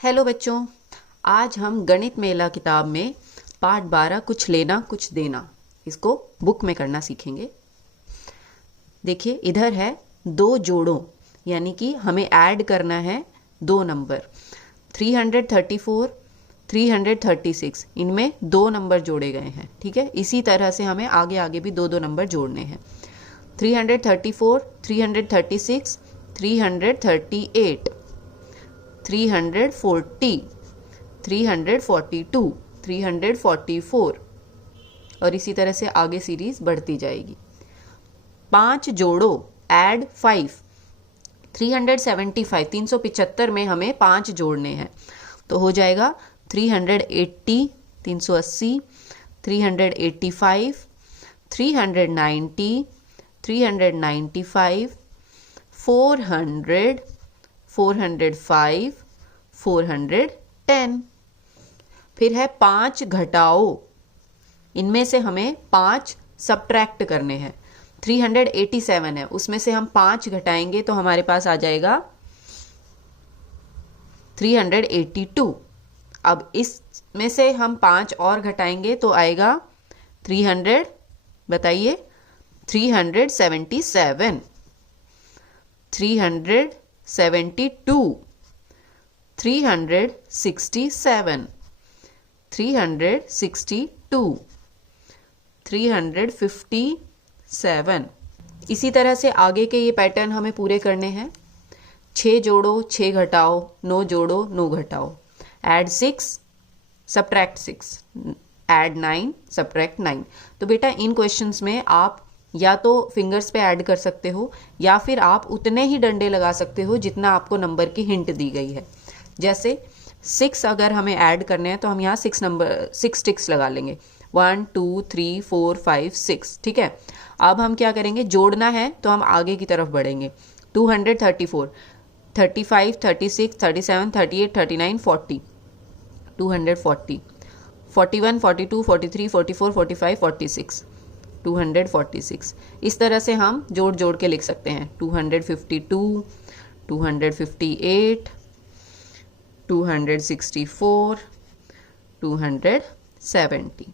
Hello बच्चों, आज हम गणित मेला किताब में पाठ 12 कुछ लेना कुछ देना इसको बुक में करना सीखेंगे। देखिए इधर है दो जोड़ों, यानी कि हमें ऐड करना है दो नंबर 334 336। इनमें दो नंबर जोड़े गए हैं, ठीक है। इसी तरह से हमें आगे आगे भी दो दो नंबर जोड़ने हैं। 334 336 338 340 342 344 और इसी तरह से आगे सीरीज बढ़ती जाएगी। पांच जोड़ो ऐड 5 375 375 में हमें पांच जोड़ने हैं, तो हो जाएगा 380 380 385 390 395 400 405 410। फिर है पांच घटाओ, इनमें से हमें पांच सब्ट्रैक्ट करने हैं। 387 है, उसमें से हम पांच घटाएंगे तो हमारे पास आ जाएगा 382। अब इसमें से हम पांच और घटाएंगे तो आएगा 300, बताइए 377 372 367 362 357। इसी तरह से आगे के ये पैटर्न हमें पूरे करने हैं। 6 जोड़ो 6 घटाओ, 9 जोड़ो 9 घटाओ, ऐड 6 सब्ट्रैक्ट 6, ऐड 9 सब्ट्रैक्ट 9। तो बेटा इन क्वेश्चंस में आप या तो फिंगर्स पे ऐड कर सकते हो या फिर आप उतने ही डंडे लगा सकते हो जितना आपको नंबर की हिंट दी गई है। जैसे 6 अगर हमें ऐड करने हैं तो हम यहाँ 6 स्टिक्स लगा लेंगे, 1 2 3 4 5 6, ठीक है। अब हम क्या करेंगे, जोड़ना है तो हम आगे की तरफ बढ़ेंगे। 234 35 36 37 38 39 40 240 41 42 43 44 45 46 246। इस तरह से हम जोड़ जोड़ के लिख सकते हैं। 252 258 264 270।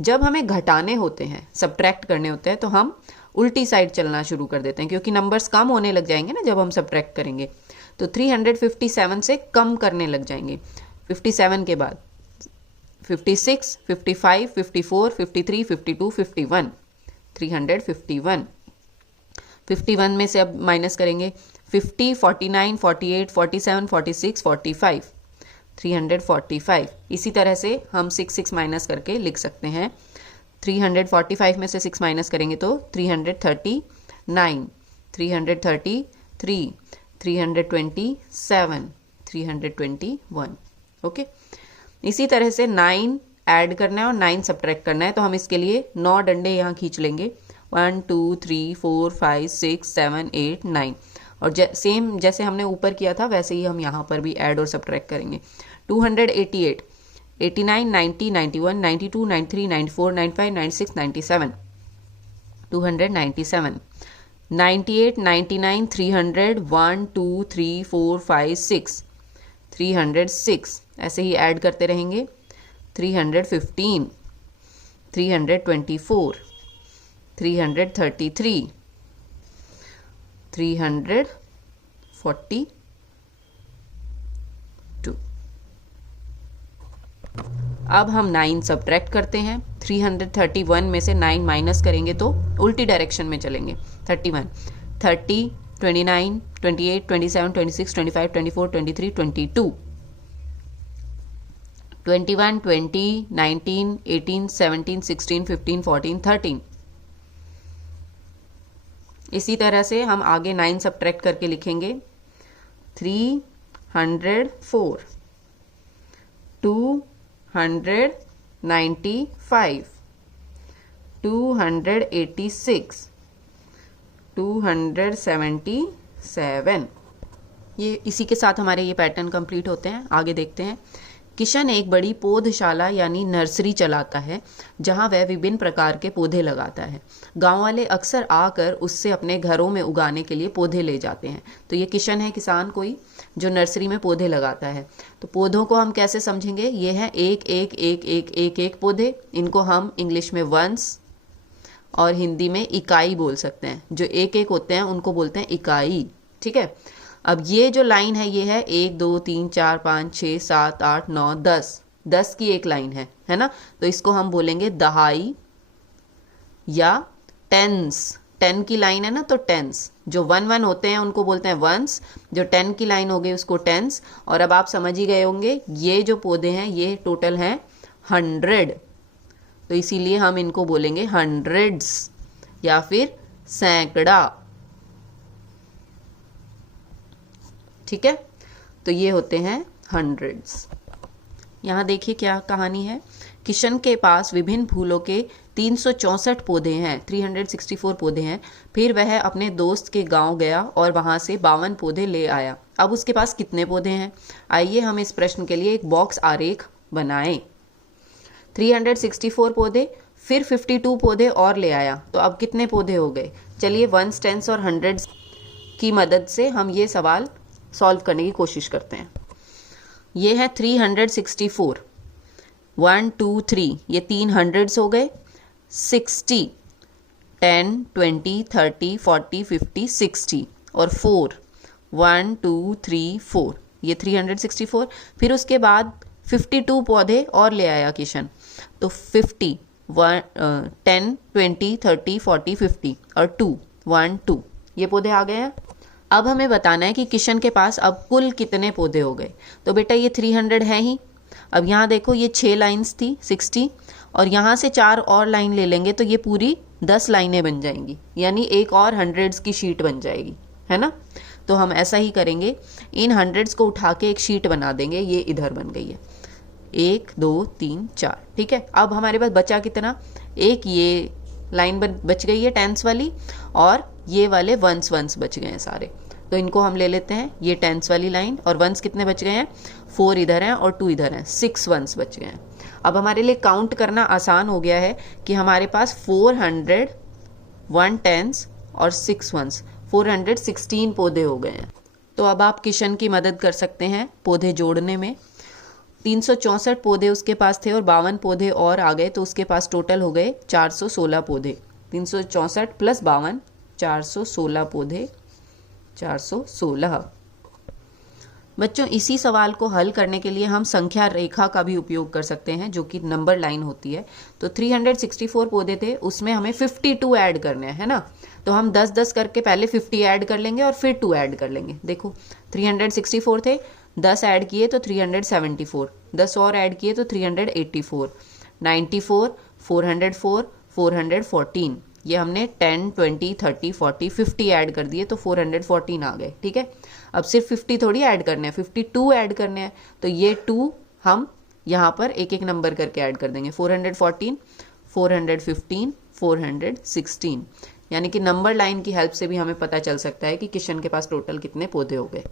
जब हमें घटाने होते हैं, सब्ट्रैक्ट करने होते हैं, तो हम उल्टी साइड चलना शुरू कर देते हैं, क्योंकि नंबर्स कम होने लग जाएंगे ना जब हम सब्ट्रैक्ट करेंगे। तो 357 से कम करने लग जाएंगे। 57 के बाद 56 55 54 53 52 51 351। 51 में से अब माइनस करेंगे 50 49 48 47 46 45 345। इसी तरह से हम 6 माइनस करके लिख सकते हैं। 345 में से 6 माइनस करेंगे तो 339 333 327 321। ओके, इसी तरह से 9 ऐड करना है और 9 सब्ट्रैक्ट करना है, तो हम इसके लिए 9 डंडे यहाँ खींच लेंगे। 1 2 3 4 5 6 7 8 9। और सेम जैसे हमने ऊपर किया था वैसे ही हम यहाँ पर भी ऐड और सब्ट्रैक्ट करेंगे। 288 89 90 91 92 93 94 95 96 97 297 98 99 300 1 2 3 4 5 6 306। ऐसे ही ऐड करते रहेंगे। 315 324 333 342। अब हम 9 सब्ट्रैक्ट करते हैं। 331 में से 9 माइनस करेंगे तो उल्टी डायरेक्शन में चलेंगे। 31 30 29 28 27 26 25 24 23 22 21 20 19 18 17 16 15 14 13। इसी तरह से हम आगे 9 सब्ट्रैक्ट करके लिखेंगे। 304 295 286 277। ये इसी के साथ हमारे ये पैटर्न कंप्लीट होते हैं। आगे देखते हैं। किशन एक बड़ी पौधशाला यानी नर्सरी चलाता है जहां वह विभिन्न प्रकार के पौधे लगाता है। गांव वाले अक्सर आकर उससे अपने घरों में उगाने के लिए पौधे ले जाते हैं। तो ये किशन है किसान कोई जो नर्सरी में पौधे लगाता है। तो पौधों को हम कैसे समझेंगे, ये है एक एक एक एक एक एक पौधे, इनको हम इंग्लिश में वंस और हिंदी में इकाई बोल सकते हैं। जो एक एक होते हैं उनको बोलते हैं इकाई, ठीक है। अब ये जो लाइन है ये है 1 2 3 4 5 6 7 8 9 10 की एक लाइन है ना। तो इसको हम बोलेंगे दहाई या टेंस। 10 की लाइन है ना तो टेंस। जो 1 1 होते हैं उनको बोलते हैं वंस, जो 10 की लाइन हो गई उसको टेंस। और अब आप समझ ही गए होंगे ये जो पौधे हैं ये टोटल हैं 100, तो इसीलिए हम इनको बोलेंगे हंड्रेड्स या फिर सैकड़ा, ठीक है। तो ये होते हैं हंड्रेड्स। यहाँ देखिए क्या कहानी है। किशन के पास विभिन्न फूलों के 364 पौधे हैं, 364 पौधे हैं। फिर वह अपने दोस्त के गांव गया और वहां से 52 पौधे ले आया। अब उसके पास कितने पौधे हैं? आइए हम इस प्रश्न के लिए एक बॉक्स आरेख बनाएं। 364 पौधे, फिर 52 पौधे और ले आया, तो अब कितने पौधे हो गए? चलिए वंस, टेंस और हंड्रेड्स की मदद से हम ये सवाल सॉल्व करने की कोशिश करते हैं। ये है 364, 1 2 3, ये 3 हंड्रेड्स हो गए। 60, 10 20 30 40 50 60 और 4, 1 2 3 4, ये 364। फिर उसके बाद 52 पौधे और ले आया किशन, तो 50, 10 20 30 40 50 और 2 1 2, ये पौधे आ गए हैं। अब हमें बताना है कि किशन के पास अब कुल कितने पौधे हो गए। तो बेटा ये 300 है ही। अब यहाँ देखो ये 6 लाइन्स थी 60, और यहाँ से 4 और लाइन ले लेंगे तो ये पूरी 10 लाइनें बन जाएंगी, यानी एक और हंड्रेड्स की शीट बन जाएगी, है ना। तो हम ऐसा ही करेंगे, इन हंड्रेड्स को उठा के एक शीट बना देंगे। ये इधर बन गई है, 1 2 3 4, ठीक है। अब हमारे पास बचा कितना? एक ये लाइन बच गई है टेंस वाली, और ये वाले वंस बच गए हैं सारे। तो इनको हम ले लेते हैं, ये टेंस वाली लाइन, और वंस कितने बच गए हैं? 4 इधर हैं और 2 इधर हैं, 6 वंस बच गए हैं। अब हमारे लिए काउंट करना आसान हो गया है कि हमारे पास 400, 1 टेंस और 6 वंस, 416 पौधे हो गए हैं। तो अब आप किशन की मदद कर सकते हैं पौधे जोड़ने में। 364 पौधे उसके पास थे और 52 पौधे और आ गए, तो उसके पास टोटल हो गए 416 पौधे। 364 प्लस 52, 416 पौधे, 416। बच्चों इसी सवाल को हल करने के लिए हम संख्या रेखा का भी उपयोग कर सकते हैं, जो कि नंबर लाइन होती है। तो 364 पौधे थे, उसमें हमें 52 ऐड करने हैं, है ना। तो हम 10-10 करके पहले 50 ऐड कर लेंगे और फिर 2 ऐड कर लेंगे। देखो 364 थे, 10 ऐड किए तो 374, 10 और ऐड किए तो 384, 94, 404, 414। ये हमने 10 20 30 40 50 ऐड कर दिए तो 414 आ गए, ठीक है। अब सिर्फ 50 थोड़ी ऐड करने हैं, 52 ऐड करने हैं। तो ये 2 हम यहाँ पर एक एक नंबर करके ऐड कर देंगे, 414, 415, 416। यानी कि नंबर लाइन की हेल्प से भी हमें पता चल सकता है कि किशन के पास टोटल कितने पौधे हो गए।